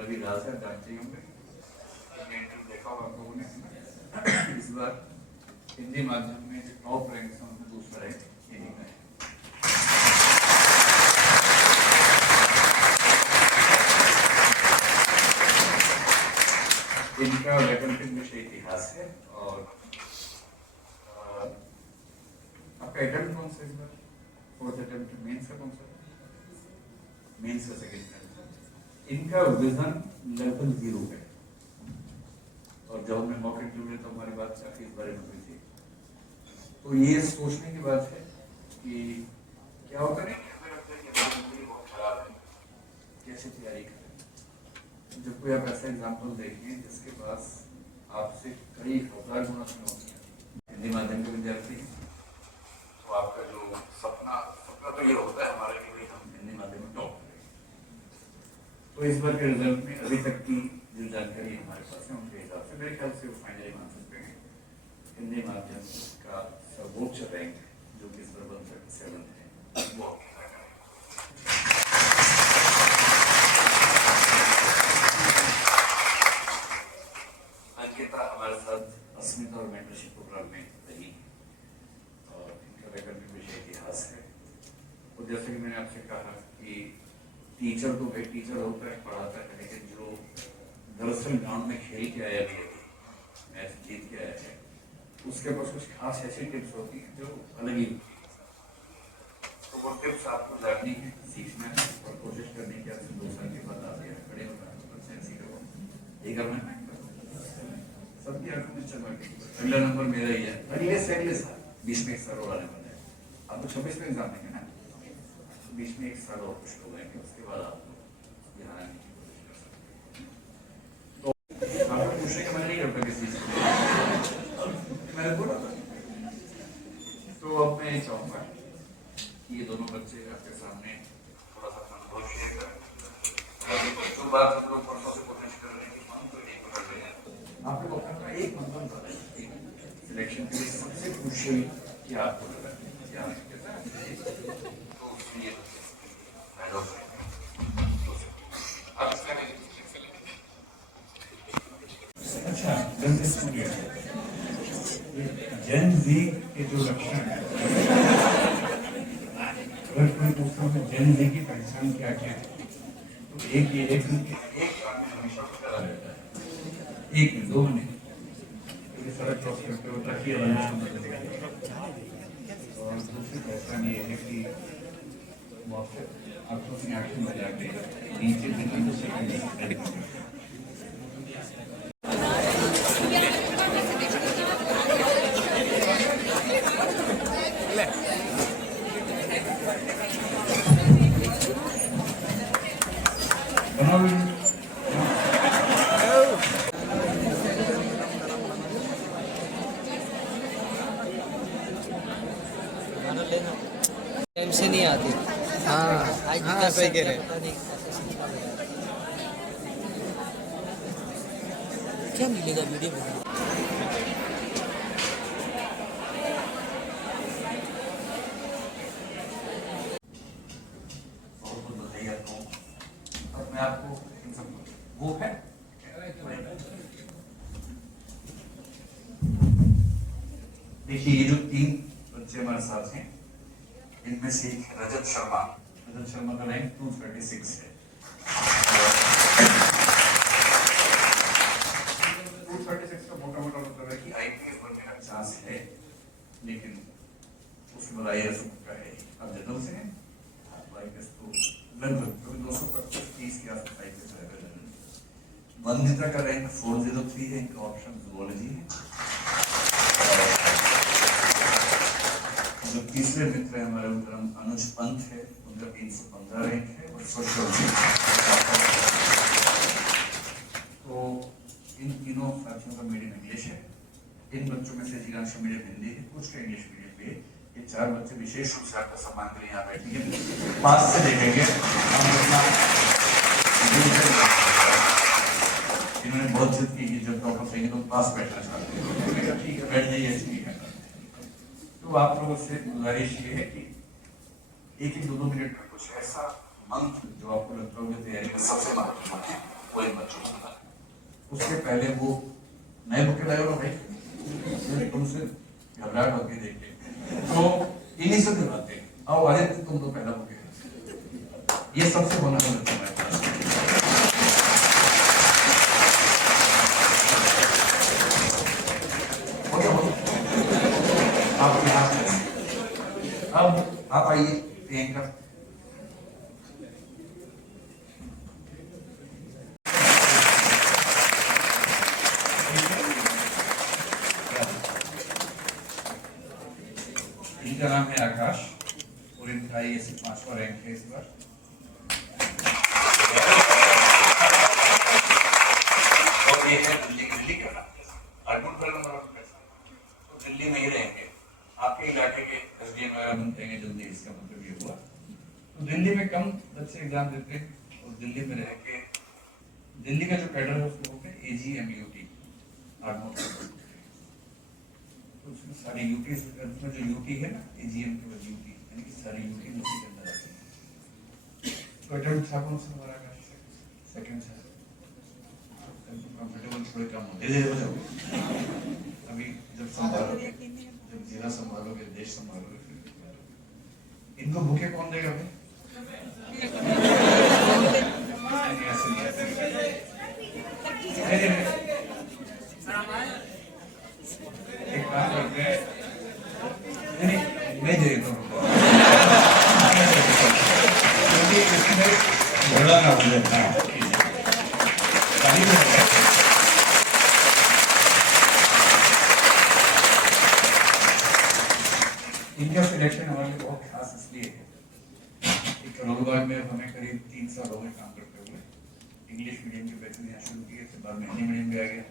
बड़ी राज है, जानते होंगे, देखा होगा आप लोगों ने। इस बार हिंदी माध्यम में जो टॉप रैंक है उनको दूसरा रैंक इन्हीं का है। इनका वैकल्पिक विषय इतिहास है। और आपका अटेम्प्ट कौन सा इस बार? फोर्थ अटेम्प्ट मेंस का कौन सा? मेंस का सेकंड अटेम्प्ट। इनका विजन लेवल 0 है। और जब हमने मॉक इंटरव्यू में तो हमारी बात काफी इस बारे में हुई थी। तो ये सोचने की बात है कि क्या होता है कि हमें लगता है कि बहुत खराब है, कैसे तैयारी करें। जब कोई आप ऐसा एग्जाम्पल देखिए जिसके पास आपसे कई हजार गुना चुनौतियां हिंदी माध्यम के विद्यार्थी हैं, तो आपका जो सपना तो ये होता है हमारे कि भाई हम हिंदी माध्यम में टॉप करें। तो इस बार के रिजल्ट में अभी तक की जो जानकारी हमारे पास है उनके हिसाब से मेरे ख्याल से वो फाइनली मान सकते हैं हिंदी माध्यम का सर्वोच्च रैंक जो कि इस बार 137 है वो हमारे साथ अस्मिता और मेंटरशिप प्रोग्राम में रही और इनका वैकल्पिक विषय इतिहास है। तो जैसे कि मैंने आपसे कहा कि टीचर तो भाई टीचर होता है, पढ़ाता है, लेकिन जो दरअसल ग्राउंड में खेल के आया है, मैच जीत के आया है, उसके पास कुछ खास ऐसी टिप्स होती हैं जो अलग ही होती है। तो वो टिप्स आपको जाननी है, सीखना है और कोशिश करनी है कि आपसे 2 साल के बाद आप यहाँ खड़े होकर ये करना है। सबकी आंखों में चमक, अगला नंबर मेरा ही है, अगले साल 20 में 1 साल और आने वाला है। आपको 26 में एग्जाम देंगे ना, 20 में 1 साल और कुछ हो जाएंगे, उसके बाद आप यहाँ आने की कोशिश कर सकते हैं। तो आपको पूछने का मन नहीं करता किसी चीज से, मैंने बोला था। तो अब मैं ये चाहूंगा कि ये दोनों बच्चे आपके सामने थोड़ा सा अपना अनुभव शेयर करें। जो बात हम लोग परसों से कोशिश कर रहे हैं कि हम तो नहीं पकड़ रहे हैं, आप लोग अपना एक मतलब बताइए सिलेक्शन के लिए सबसे क्रूशियल क्या आपको लगा क्या अच्छा जेन जी के जो लक्षण है, अगर कोई पूछता हूँ जेन जी की पहचान क्या क्या है, तो एक हमेशा रहता है, 1 में 2 में सड़क क्रॉस करते हो ताकि और दूसरी पहचान ये है कि आप अपनी आंखों में जाके नीचे टाइम से नहीं आती। हाँ हाँ सही कह रहे हैं। क्या मिलेगा वीडियो में? मैं आपको वो है देखिए, ये जो 3 बच्चे हमारे साथ हैं इनमें से एक रजत शर्मा का रैंक 236 है। 236 का मोटा मतलब है कि आईपीएस बनने का चांस है, लेकिन उसके बाद आईएएस का है। अब जनरल से हैं आईपीएस तो लगभग 225-30 के आसपास आईपीएस रहेगा जनरल। वंदिता का रैंक 403 है, इनका ऑप्शन जूलॉजी है। जो तीसरे मित्र है हमारे उनका नाम अनुज पंत है, उनका 315 रैंक है और सोशियोलॉजी। तो इन तीनों साथियों का मीडियम इंग्लिश है। इन बच्चों में से अधिकांश मीडियम हिंदी है, कुछ का इंग्लिश मीडियम भी है। ये 4 बच्चे विशेष रूप से आपका सम्मान के लिए यहाँ बैठेंगे, पास से देखेंगे। इन्होंने बहुत जिद की जब टॉपर सही तो पास बैठना चाहते हैं, ठीक है बैठ जाइए। तो आप लोगों से गुजारिश ये है कि 1-2 मिनट में कुछ ऐसा मंत्र जो आपको लगता हो तैयारी में सबसे महत्वपूर्ण है वो कोई मत छूना। उसके पहले वो नए बुके लाए हो भाई, तुमसे घबराहट होती है देख के, तो इन्हीं से दिलाते हैं, आओ आगे तुम तो पहला बुके, ये सबसे होना चाहिए हमारे पास। आप यहाँ अब आप आइए प्रियंका। इनका नाम है आकाश और इनका ये 5वां रैंक है इस बार। और ये है दिल्ली का नाम, तो दिल्ली में ही रहेंगे, आपके इलाके के एसडीएम बनते जल्दी, इसका मतलब ये हुआ। तो दिल्ली में कम बच्चे एग्जाम देते हैं और दिल्ली में रह के दिल्ली का जो कैडर है उसको बोलते हैं AGMUT, उसमें सारी यूटी, उसमें जो यूटी है ना AGM के बाद यूटी, यानी कि सारी यूटी उसी के अंदर आती है। तो अटेम्प्ट था कौन सा हमारा का सेकंड था, कंफर्टेबल थोड़े कम होते हैं अभी, जब संभालोगे, जब जिला संभालोगे, देश संभालोगे, फिर इनको भूखे कौन देगा भाई? एक काम करते हैं, नहीं दे देता हूँ घोड़ा ना हो जाए। इनका सिलेक्शन हमारे लिए बहुत खास इसलिए है कि करोलबाग में हमें करीब 3 साल हो गए काम करते हुए, इंग्लिश मीडियम के बैचेस यहाँ शुरू किए थे, बाद में हिंदी मीडियम में आ गया।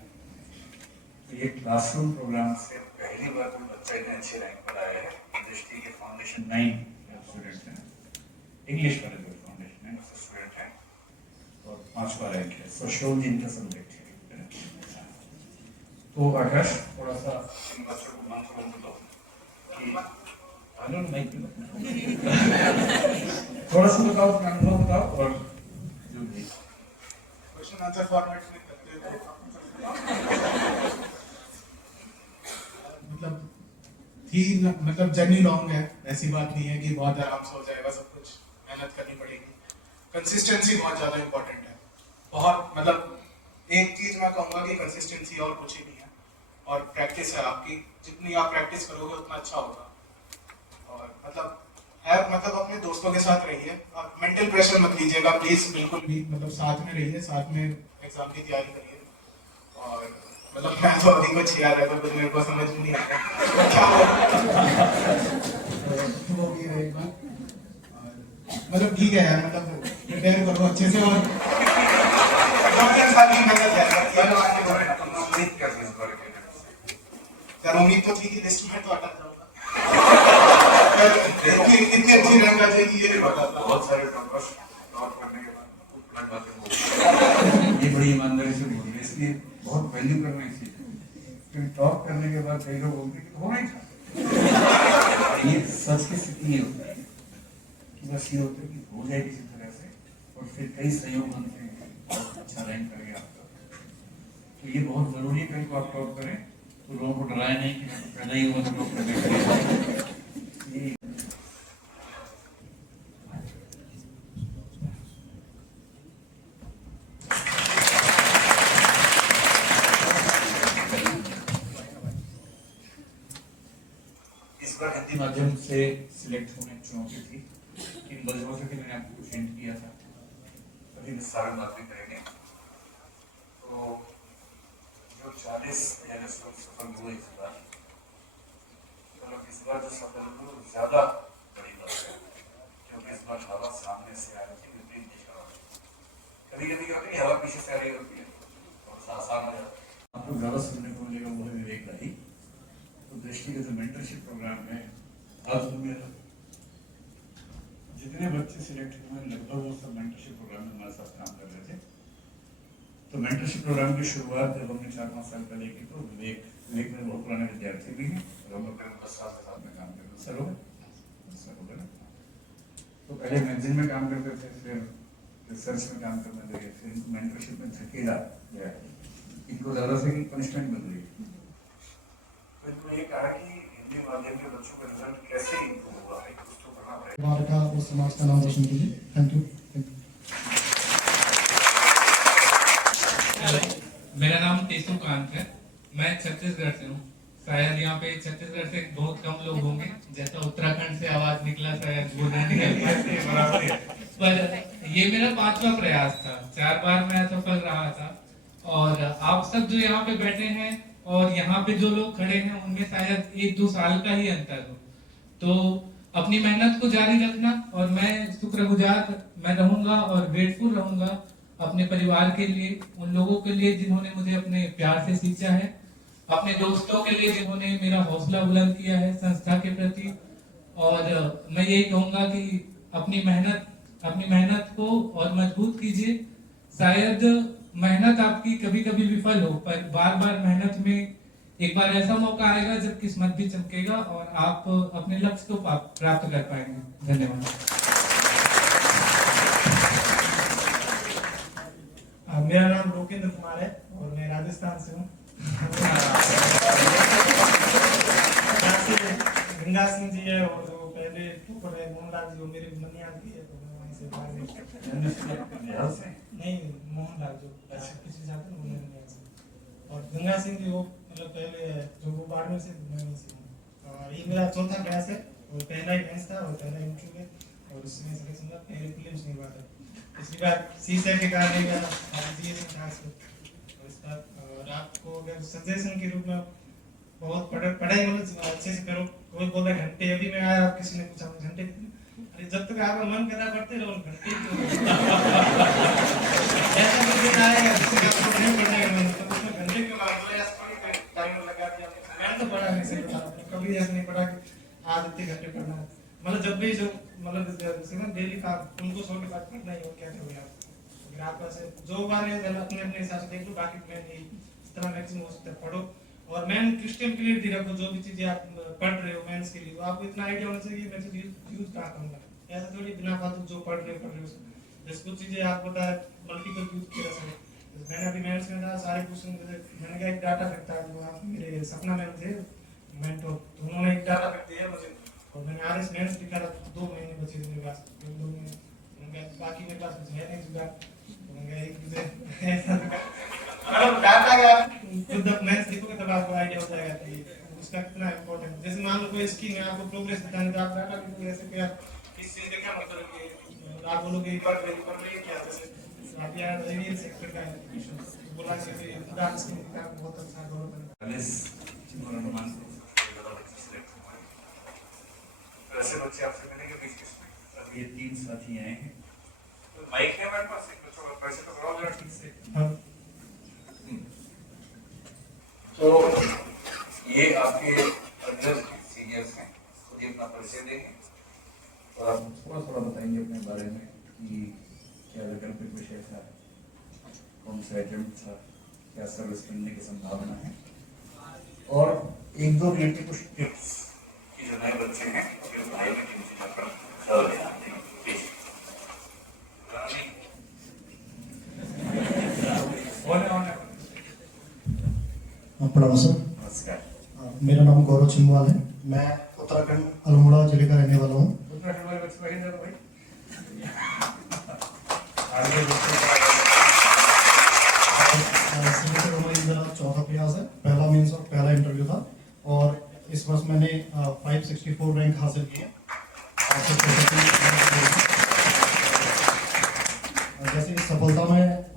तो ये क्लासरूम प्रोग्राम से पहली बार कोई बच्चा इतने अच्छे रैंक पर आया है। दृष्टि के फाउंडेशन 9 स्टूडेंट्स हैं, इंग्लिश वाले जो फाउंडेशन है उससे स्टूडेंट हैं, और 5वां रैंक है। सोशल जिनका सब्जेक्ट है। तो आकाश थोड़ा सा इन बच्चों को मंत्र बोल दो कि थोड़ा सा बताओ, अपना अनुभव बताओ, और जो भी क्वेश्चन आंसर फॉर्मेट में करते हो। मतलब जर्नी लॉन्ग है, ऐसी बात नहीं है कि बहुत आराम से हो जाएगा सब कुछ, मेहनत करनी पड़ेगी। कंसिस्टेंसी बहुत ज़्यादा इंपॉर्टेंट है, बहुत मतलब एक चीज़ मैं कहूँगा कि कंसिस्टेंसी और कुछ ही नहीं है, और प्रैक्टिस है आपकी, जितनी आप प्रैक्टिस करोगे उतना अच्छा होगा। और मतलब अपने दोस्तों के साथ रहिए, आप मेंटल प्रेशर मत लीजिएगा प्लीज, बिल्कुल भी, मतलब साथ में रहिए, साथ में एग्जाम की तैयारी करिए। और मतलब मैं तो अभी कुछ याद है तो कुछ मेरे को समझ नहीं आता क्या वो भी रहेगा। मतलब ठीक है यार, मतलब प्रिपेयर करो अच्छे से, और उम्मीद तो थी कि लिस्ट में तो अटक जाऊंगा, इतनी अच्छी रैंक आ जाएगी ये नहीं पता था। बहुत सारे टॉपर्स टॉप करने के बाद ये बड़ी ईमानदारी से बोल रहे, इसलिए बहुत वैल्यू करना है चीज, क्योंकि टॉप करने के बाद कई लोग बोलते कि होना ही था। ये सच की स्थिति ये होता है कि बस ये होता है कि हो जाए किसी तरह से, और फिर कई सहयोग बनते हैं, बहुत अच्छा रैंक करेगा आपका। तो ये बहुत जरूरी है कहीं को आप टॉप करें, तो लोगों को डराए नहीं कि पहले ही हुआ तो टॉप करने के लिए। हिंदी माध्यम से सिलेक्ट होने की चुनौती थी, इन वजहों से मैंने आपको कुछ हिंट किया था, अभी विस्तार में बात भी करेंगे। तो जो 40 लोग सफल हुए इस बार, मतलब इस बार जो सफल हुए ज्यादा बड़ी बात है, क्योंकि इस बार हवा सामने से आ रही थी, विपरीत दिशा। कभी कभी क्या होता है हवा पीछे से आ रही होती है, थोड़ा सा आसान हो जाता है। आप लोग ज्यादा सुनने को मिलेगा वो है विवेक राही। तो दृष्टि का जो मेंटरशिप प्रोग्राम है, आज में जितने बच्चे सिलेक्ट हुए लगभग वो सब मेंटरशिप प्रोग्राम में हमारे साथ काम कर रहे थे। तो मेंटरशिप प्रोग्राम की शुरुआत जब हमने 4-5 साल पहले की, तो विवेक में बहुत पुराने विद्यार्थी भी हैं, और हम लोग 10 साल के साथ में काम करते सर हो गए ना। तो पहले मैगजीन में काम करते थे, फिर रिसर्च में काम करने लगे, फिर इनको मेंटरशिप में धकेला गया, इनको ज़्यादा से पनिशमेंट मिल रही है। तो इनको ये कहा कि हिंदी माध्यम के बच्चों का रिजल्ट कैसे इम्प्रूव हुआ है, कुछ तो करना पड़ेगा। भारत का उस समाज का नाम रोशन कीजिए। Thank you. मेरा नाम तेसु कांत है। मैं छत्तीसगढ़ से हूँ। शायद यहाँ पे छत्तीसगढ़ से बहुत कम लोग होंगे, जैसा उत्तराखंड से आवाज निकला शायद वो नहीं निकल पाया। पर ये मेरा 5वां प्रयास था, 4 बार मैं असफल रहा था। और आप सब जो यहाँ पे बैठे हैं और यहाँ पे जो लोग खड़े हैं उनमें शायद 1-2 साल का ही अंतर हो, तो अपनी मेहनत को जारी रखना। और मैं शुक्रगुजार मैं रहूंगा और ग्रेटफुल रहूंगा अपने परिवार के लिए, उन लोगों के लिए जिन्होंने मुझे अपने प्यार से सींचा है, अपने दोस्तों के लिए जिन्होंने मेरा हौसला बुलंद किया है संस्था के प्रति। और मैं यही कहूंगा कि अपनी मेहनत को और मजबूत कीजिए। शायद मेहनत आपकी कभी कभी विफल हो, पर बार बार मेहनत में एक बार ऐसा मौका आएगा जब किस्मत भी चमकेगा और आप अपने लक्ष्य को प्राप्त कर पाएंगे। धन्यवाद। मेरा नाम लोकेंद्र कुमार है और मैं राजस्थान से हूँ। गंगा सिंह जी है और जो पहले ऊपर है मोहनलाल जी, वो मेरे मनियाल भी है, तो मैं वहीं से नहीं मोहनलाल जो किसी जाते हैं उन्होंने। और गंगा सिंह जी वो मतलब पहले जो वो बाड़मेर से, मैं वहीं से हूँ। और ये मेरा 4था प्रयास है और पहला ही डांस था और पहला इंटरव्यू है और उसमें सिलेक्शन था, पहले फिल्म्स नहीं हुआ था। इसके बाद सीसेट के कारण नहीं गया, और इस बार और आपको अगर सजेशन के रूप में बहुत पढ़ाई मतलब अच्छे से करो। कोई बोला घंटे, अभी मैं आया, आप किसी ने पूछा घंटे, अरे जब तक आपका मन कर रहा पढ़ते रहो घंटे। तो ऐसा कुछ दिन आएगा जिससे आपको नहीं पढ़ने का मन, तो उसमें घंटे क्यों लगा, टाइम लगा दिया। मैं तो पढ़ा नहीं सकता, कभी ऐसा नहीं पढ़ा कि आज इतने घंटे पढ़ना है। मतलब जब भी जो मतलब डेली का उनको 100 के बाद पढ़ना ही हो, क्या करोगे आप? अगर आप ऐसे जो बार है अपने अपने हिसाब से देख लो, बाकी मैं नहीं इस तरह मैक्सिमम हो सकता है पढ़ो। और मैन क्रिस्टियन क्लियरिटी रखो, जो भी चीजें आप पढ़ रहे हो मेंस के लिए, तो आपको इतना आइडिया होना चाहिए मैं यूज कहाँ करूँगा। ऐसा थोड़ी बिना फालतू जो पढ़ रहे हो जैसे कुछ चीजें आपको पता है मल्टीपल यूज किया जा सकता। मैंने अभी मेंस में था, सारे क्वेश्चन मैंने कहा एक डाटा रखता है, जो आप मेरे सपना मैम थे मेंटोर, तो उन्होंने एक डाटा रख दिया मुझे। और मैंने आरएस मेंस लिखा था, 2 महीने बचे थे मेरे पास, 2 महीने बाकी मेरे पास कुछ है नहीं जुगाड़। एक मुझे अगर डाटा का खुद मेंस लिखोगे तब आपको आइडिया हो जाएगा कि उसका कितना इंपॉर्टेंट। जैसे मान लो कोई स्कीम है, आपको प्रोग्रेस दिखाने तो आप डाटा लिखोगे, ऐसे कि आप इस चीज का क्या मतलब कि आप बोलोगे पर क्या, जैसे आप यार एरियल सेक्टर का एजुकेशन बोला कि डाटा स्कीम का बहुत अच्छा डेवलपमेंट ऐसे बच्चे आपसे मिलेंगे बीच में। अब ये 3 साथी आए हैं, तो माइक है हमारे पास, एक बच्चों का पैसे तो कराओ जरा ठीक से। तो ये आपके अंदर सीनियर्स हैं, खुद ही अपना परिचय देंगे और आप थोड़ा थोड़ा बताएंगे अपने बारे में कि क्या वैकल्पिक विषय था, कौन सा एजेंट था, क्या सर्विस करने की संभावना है, और 1-2 मिनट की कुछ टिप्स कि जो नए बच्चे हैं फिर पढ़ाई में किन चीज़ों पर ज़्यादा ध्यान दें। प्रणाम सर। नमस्कार। मेरा नाम गौरव चिमवाल है। मैं उत्तराखंड अल्मोड़ा जिले का रहने वाला हूँ। उत्तराखंड वाले बच्चे भाई मेरा 4था प्रयास है, पहला मीन्स और पहला इंटरव्यू था और इस वर्ष मैंने 564 रैंक हासिल किया। जैसे इस सफलता में